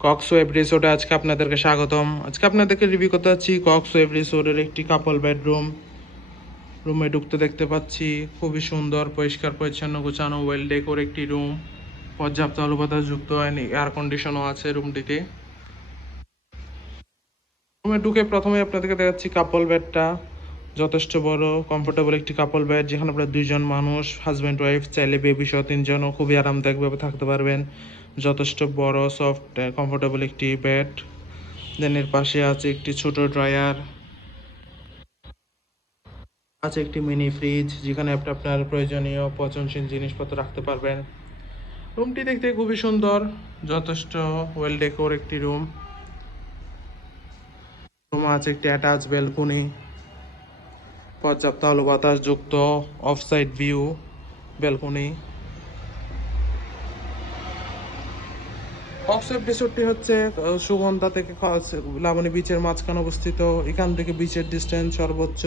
Cox web রিসোর্টে আজকে আপনাদেরকে স্বাগতম। আজকে আপনাদেরকে রিভিউ করতে যাচ্ছি কক্স ওয়েব রিসোর্টের একটি কাপল বেডরুম রুমে ঢুকতে দেখতে পাচ্ছি, খুবই সুন্দর, পরিষ্কার, পরিচ্ছন্ন, গোছানো ওয়েল ডেকোর একটি রুম পর্যাপ্ত আলো বাতাস যুক্ত হয়নি এয়ার কন্ডিশনও আছে রুমটিতে রুমে ঢুকে প্রথমে আপনাদেরকে দেখাচ্ছি কাপল বেডটা যথেষ্ট বড় কমফোর্টেবল একটি কাপল বেড যেখানে আপনার দুইজন মানুষ হাজব্যান্ড ওয়াইফ চাইলে বেবি সহ তিনজনও খুবই আরামদায়কভাবে থাকতে পারবেন। যথেষ্ট বড় সফট কমফোর্টেবল একটি বেড দেন এর পাশে আছে একটি ছোট ড্রায়ার আছে একটি মিনি ফ্রিজ যেখানে আপনি আপনার প্রয়োজনীয় পচনশীল জিনিসপত্র রাখতে পারবেন। রুমটি দেখতে খুবই সুন্দর, যথেষ্ট ওয়েল ডেকোর একটি রুম রুম আছে একটি অ্যাটাচ ব্যালকনি পর্যাপ্ত আলো বাতাস যুক্ত অফসাইড ভিউ ব্যালকনি কক্সওয়েব রিসোর্টটি হচ্ছে সুগন্ধা থেকে লাবণী বিচের মাঝখানে অবস্থিত। এখান থেকে বিচের ডিস্টেন্স সর্বোচ্চ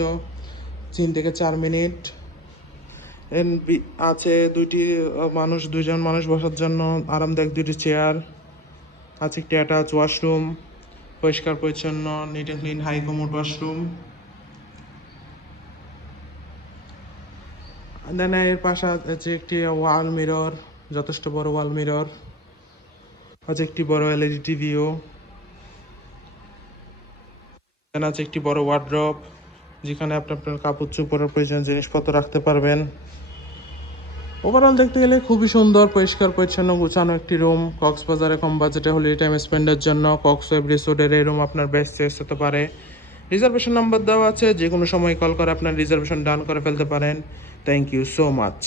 তিন থেকে চার মিনিট। আছে দুইটি মানুষ, দুইজন মানুষ বসার জন্য আরামদায়ক দুইটি চেয়ার আছে একটি অ্যাটাচ ওয়াশরুম পরিষ্কার, পরিচ্ছন্ন neat and clean high commode washroom then এর পাশে আছে একটি ওয়াল মিরর যথেষ্ট বড় ওয়াল মিরর আছে একটি বড় এলইডি টিভিও দেন আছে একটি বড় ওয়ার্ড্রপ যেখানে আপনি আপনার কাপড় চোপড়ের প্রয়োজন জিনিসপত্র রাখতে পারবেন। ওভারঅল দেখতে গেলে খুবই সুন্দর, পরিষ্কার, পরিচ্ছন্ন, গুছানো একটি রুম কক্সবাজারে কম বাজেটে হলিডে টাইম স্পেন্ডের জন্য কক্স ওয়েব রিসোর্টের এই রুম আপনার বেস্ট চয়েস হতে পারে। রিজার্ভেশন নাম্বার দেওয়া আছে যে কোনো সময় কল করে আপনার রিজার্ভেশন ডান করে ফেলতে পারেন। Thank you so much